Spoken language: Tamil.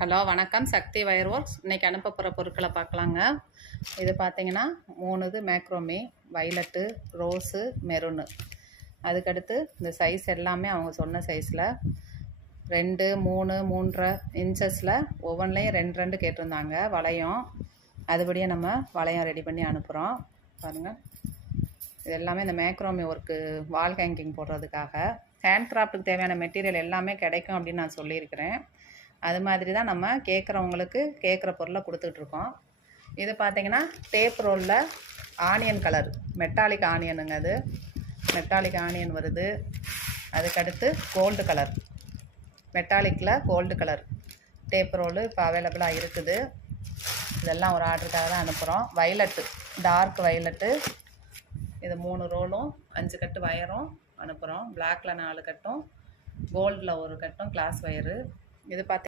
ஹலோ வணக்கம். சக்தி வயர் ஒர்க்ஸ். இன்றைக்கி அனுப்ப போகிற பொருட்களை பார்க்கலாங்க. இது பார்த்தீங்கன்னா 3 இது மேக்ரோமி, வைலட்டு, ரோஸு, மெரூனு. அதுக்கடுத்து இந்த சைஸ் எல்லாமே அவங்க சொன்ன சைஸில் 2, 3, 3.5 இன்ச்சஸில் ஒவ்வொன்றிலையும் 2 2 கேட்டிருந்தாங்க வளையம். அதுபடியே நம்ம வளையம் ரெடி பண்ணி அனுப்புகிறோம். பாருங்கள், இது எல்லாமே இந்த மேக்ரோமி ஒர்க்கு வால் ஹேங்கிங் போடுறதுக்காக. ஹேண்ட் கிராஃப்ட்டுக்கு தேவையான மெட்டீரியல் எல்லாமே கிடைக்கும் அப்படின்னு நான் சொல்லியிருக்கிறேன். அது மாதிரி தான் நம்ம கேட்குறவங்களுக்கு கேட்குற பொருளை கொடுத்துட்ருக்கோம். இது பார்த்திங்கன்னா டேப் ரோலில் ஆனியன் கலர், மெட்டாலிக் ஆனியனுங்க. அது மெட்டாலிக் ஆனியன் வருது. அதுக்கடுத்து கோல்டு கலர், மெட்டாலிக்கில் கோல்டு கலர் டேப் ரோலு இப்போ அவைலபிளாக இருக்குது. இதெல்லாம் ஒரு ஆர்டருக்காக தான் அனுப்புகிறோம். வைலட்டு, டார்க் வைலட்டு, இது 3 ரோலும் 5 கட்டு வயரும் அனுப்புகிறோம். பிளாக்கில் 4 கட்டும், கோல்டில் 1 கட்டும் கிளாஸ் வயரு. இது பார்த்து